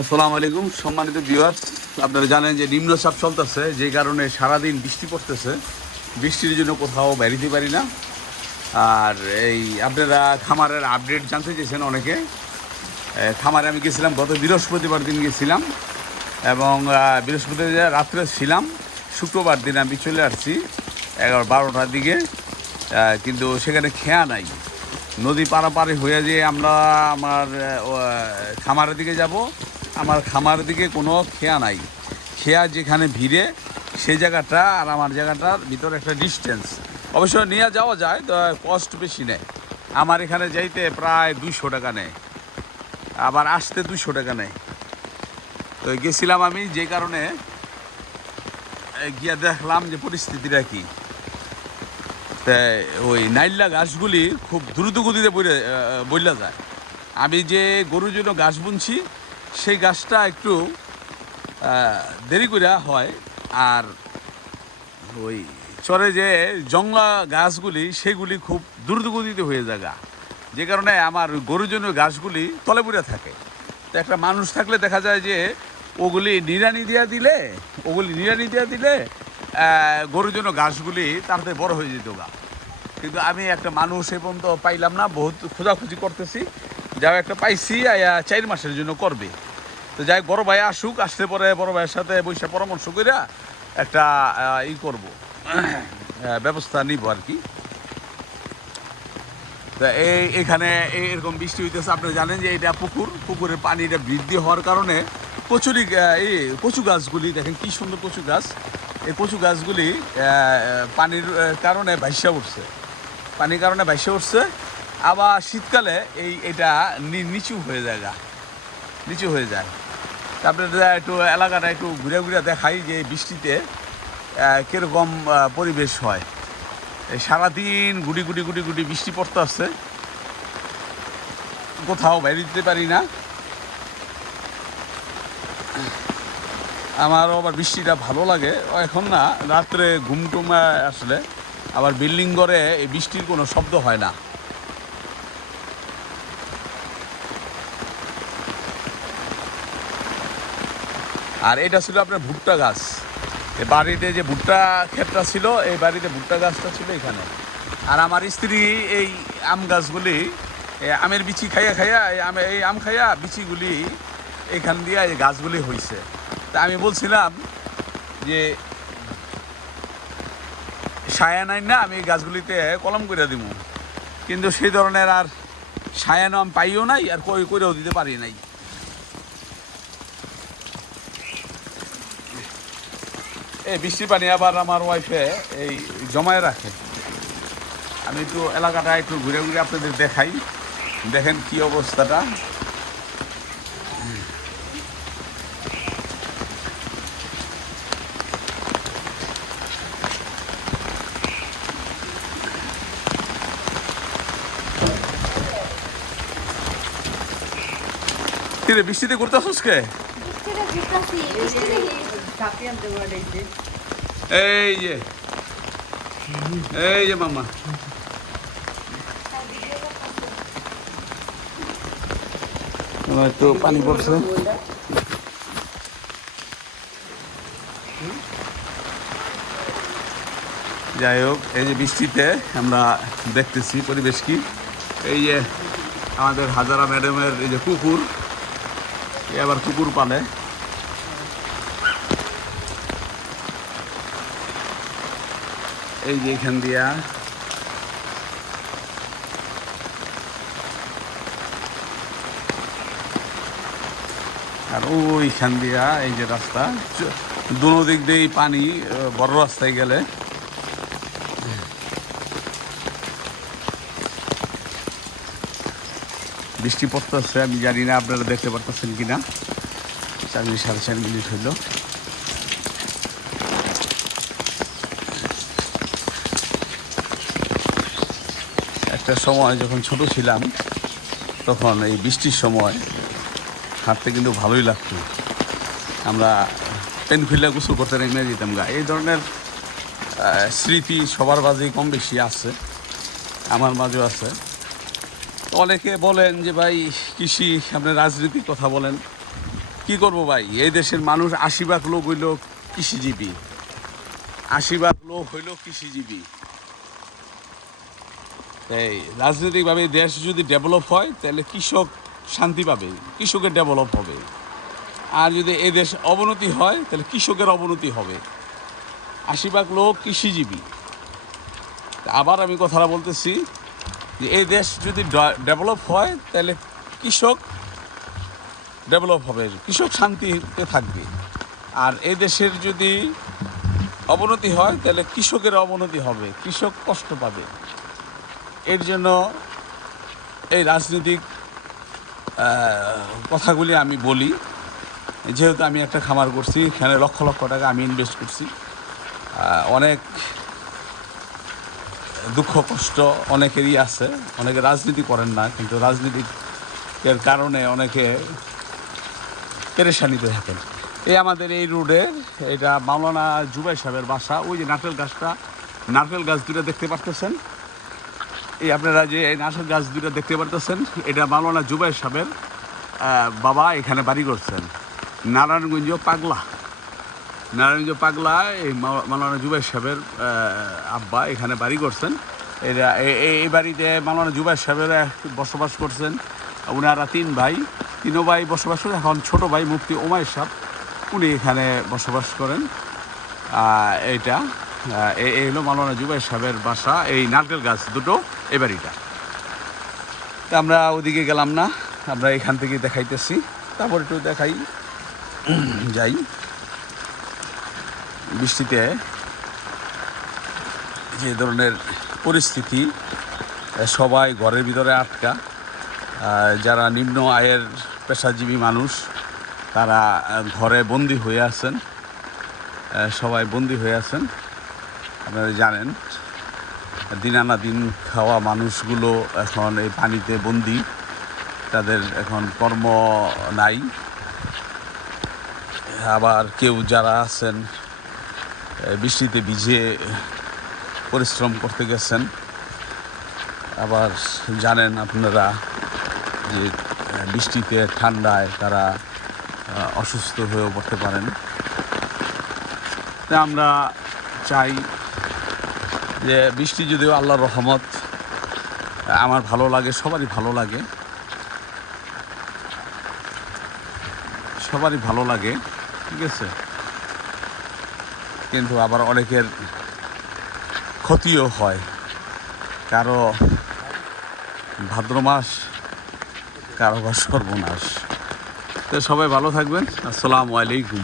আসসালামু আলাইকুম সম্মানিত ভিউয়ার্স, আপনারা জানেন যে নিম্নচাপ চলতেছে, যে কারণে সারাদিন বৃষ্টি পড়তেছে। বৃষ্টির জন্য কোথাও বেরিতে পারি না। আর এই আপনারা খামারের আপডেট জানতে চেয়েছেন অনেকে। খামারে আমি গেছিলাম গত বৃহস্পতিবার দিন গেছিলাম, এবং বৃহস্পতিবার রাত্রে ছিলাম। শুক্রবার দিন আমি চলে আসছি 11-12টার দিকে। কিন্তু সেখানে খেয়া নাই। নদী পারাপারি হয়ে যে আমরা আমার খামারের দিকে যাব, আমার খামারের দিকে কোনো খেয়া নাই। খেয়া যেখানে ভিড়ে সেই জায়গাটা আর আমার জায়গাটার ভিতরে একটা ডিস্টেন্স। অবশ্য নিয়ে যাওয়া যায়, তো কষ্ট বেশি নেয়। আমার এখানে যাইতে প্রায় 200 টাকা নেয়, আবার আসতে 200 টাকা নেয়। তো গেছিলাম আমি, যে কারণে গিয়ে দেখলাম যে পরিস্থিতিটা কী। ওই নাইল্লা গাছগুলি খুব দ্রুত গতিতে বইলা যায়। আমি যে গরুর জন্য গাছ বুনছি, সেই গাছটা একটু দেরি করে হয়। আর ওই চরে যে জংলা গাছগুলি, সেগুলি খুব দ্রুত গতিতে হয়ে যায়, যে কারণে আমার গরুর জন্য গাছগুলি তলে পড়ে থাকে। তো একটা মানুষ থাকলে দেখা যায় যে ওগুলি নিড়ানি দিয়া দিলে গরুর জন্য গাছগুলি তাড়াতাড়ি বড় হয়ে যেত গা। কিন্তু আমি একটা মানুষ এ পর্যন্ত পাইলাম না, বহুত খোঁজাখুঁজি করতেছি। যাও একটা পাইছি, 4 মাসের জন্য করবে। তো যাই বড় ভাই আসুক, আসলে পরে বড় ভাইয়ের সাথে বসে পরামর্শ করে একটা করব, ব্যবস্থা নিব আর কি। তা এখানে এরকম বৃষ্টি হইতেছে। আপনারা জানেন যে এটা পুকুরের পানিটা বৃদ্ধি হওয়ার কারণে কচু গাছগুলি দেখেন কি সুন্দর কচু গাছ। এই কচু গাছগুলি পানির কারণে ভাইসা উঠছে। আবার শীতকালে এটা নিচু হয়ে যায়। তারপরে একটু এলাকাটা একটু ঘুরে দেখাই যে বৃষ্টিতে কীরকম পরিবেশ হয়। এই সারাদিন গুটি বৃষ্টি পড়তে আসছে, কোথাও বাইরে দিতে পারি না। আমারও আবার বৃষ্টিটা ভালো লাগে এখন না, রাত্রে ঘুম আসলে আবার বিল্ডিং ঘরে এই বৃষ্টির কোনো শব্দ হয় না। আর এটা ছিল আপনার ভুট্টা গাছ। এই বাড়িতে যে ভুট্টা ক্ষেতটা ছিল, এই বাড়িতে ভুট্টা গাছটা ছিল এখানে। আর আমার স্ত্রী এই আম গাছগুলি, আমের বিচি এই আম খাইয়া বিচিগুলি এখান দিয়ে এই গাছগুলি হয়েছে। তা আমি বলছিলাম যে সায়া নাই না, আমি এই গাছগুলিতে কলম করে দিব, কিন্তু সেই ধরনের আর সায়ানো আমি পাইও নাই, আর করেও দিতে পারি নাই। এই বৃষ্টির পানি আবার আমার ওয়াইফে এই জমায় রাখে। আমি একটু এলাকাটা একটু ঘুরে আপনাদের দেখাই, দেখেন কি অবস্থাটা। কিরে বৃষ্টিতে ঘুরতে আসুস কে? এই যে মামা, তো পানি পড়ছে। যাই হোক, এই যে বৃষ্টিতে আমরা দেখতেছি পরিবেশ কি। এই যে আমাদের হাজারা ম্যাডামের এই যে কুকুর, আবার কুকুর পালে। এই যে এখান দিয়া আর ওইখান দিয়া এই যে রাস্তা, দুনো দিক দিয়েই পানি। বড় রাস্তায় গেলে বৃষ্টি পড়তেছে, আমি জানি না আপনারা দেখতে পারতেছেন কিনা। 4-4.5 হইল। একটা সময় যখন ছোট ছিলাম, তখন এই বৃষ্টির সময় হাঁটতে কিন্তু ভালোই লাগতো। আমরা পেন খুলে গোসল করতে নেমে যেতাম গা। এই ধরনের স্মৃতি সবার মাঝেই কম বেশি আছে, আমার মাঝেও আছে। অনেকে বলেন যে ভাই কৃষি, আপনি রাজনীতির কথা বলেন, কি করব ভাই, এই দেশের মানুষ ৮০ ভাগ লোক হইল কৃষিজীবী, ৮০ ভাগ লোক হইল কৃষিজীবী। এই রাজনৈতিকভাবে দেশ যদি ডেভেলপ হয় তাহলে কৃষক শান্তি পাবে, কৃষকের ডেভেলপ হবে। আর যদি এই দেশ অবনতি হয় তাহলে কৃষকের অবনতি হবে। ৮০ ভাগ লোক কৃষিজীবী। আবার আমি কথাটা বলতেছি যে এই দেশ যদি ডেভেলপ হয় তাহলে কৃষক ডেভেলপ হবে, কৃষক শান্তিতে থাকবে। আর এই দেশের যদি অবনতি হয় তাহলে কৃষকের অবনতি হবে, কৃষক কষ্ট পাবে। এর জন্য এই রাজনৈতিক কথাগুলি আমি বলি। যেহেতু আমি একটা খামার করছি, এখানে লক্ষ লক্ষ টাকা আমি ইনভেস্ট করছি, অনেক দুঃখ কষ্ট অনেকেরই আছে, অনেকে রাজনীতি করেন না, কিন্তু রাজনীতির কারণে অনেকে পেরেশানিতে থাকেন। এই আমাদের এই রোডে, এটা মাওলানা জুবাই সাহেবের বাসা। ওই যে নারকেল গাছ দুটো দেখতে পারতেছেন, এই আপনারা যে এই নারকেল গাছ দুটো দেখতে পারতেছেন, এটা মাওলানা জুবাই সাহেবের বাবা এখানে বাড়ি করছেন। নারায়ণগঞ্জ পাগলা এই মাওলানা জুবাই সাহেবের আব্বা এখানে বাড়ি করছেন। এরা এই বাড়িতে মাওলানা জুবাই সাহেবেরা বসবাস করছেন। ওনারা তিনও ভাই বসবাস করেন। এখন ছোটো ভাই মুফতি ওমায়ের সাহেব, উনি এখানে বসবাস করেন। এইটা এই হলো মাওলানা জুবাই সাহেবের বাসা, এই নারকেল গাছ দুটো এই বাড়িটা। তা আমরা ওদিকে গেলাম না, আমরা এখান থেকে দেখাইতেছি। তারপর একটু দেখাই যাই। বৃষ্টিতে যে ধরনের পরিস্থিতি, সবাই ঘরের ভিতরে আটকা। যারা নিম্ন আয়ের পেশাজীবী মানুষ তারা ঘরে বন্দি হয়ে আছেন, সবাই বন্দি হয়ে আছেন। আপনারা জানেন দিন আনা দিন খাওয়া মানুষগুলো এখন এই পানিতে বন্দি, তাদের এখন কর্ম নাই। আবার কেউ যারা আছেন বৃষ্টিতে ভিজে পরিশ্রম করতে গেছেন। আবার জানেন আপনারা যে বৃষ্টিতে ঠান্ডায় তারা অসুস্থ হয়েও পড়তে পারেন। তা আমরা চাই যে বৃষ্টি যদিও আল্লাহর রহমত, আমার ভালো লাগে, সবারই ভালো লাগে, ঠিক আছে। কিন্তু আবার অনেকের ক্ষতিও হয়, কারো ভাদ্র মাস, কারো বা সর্বনাশ। তো সবাই ভালো থাকবেন। আসসালামু আলাইকুম।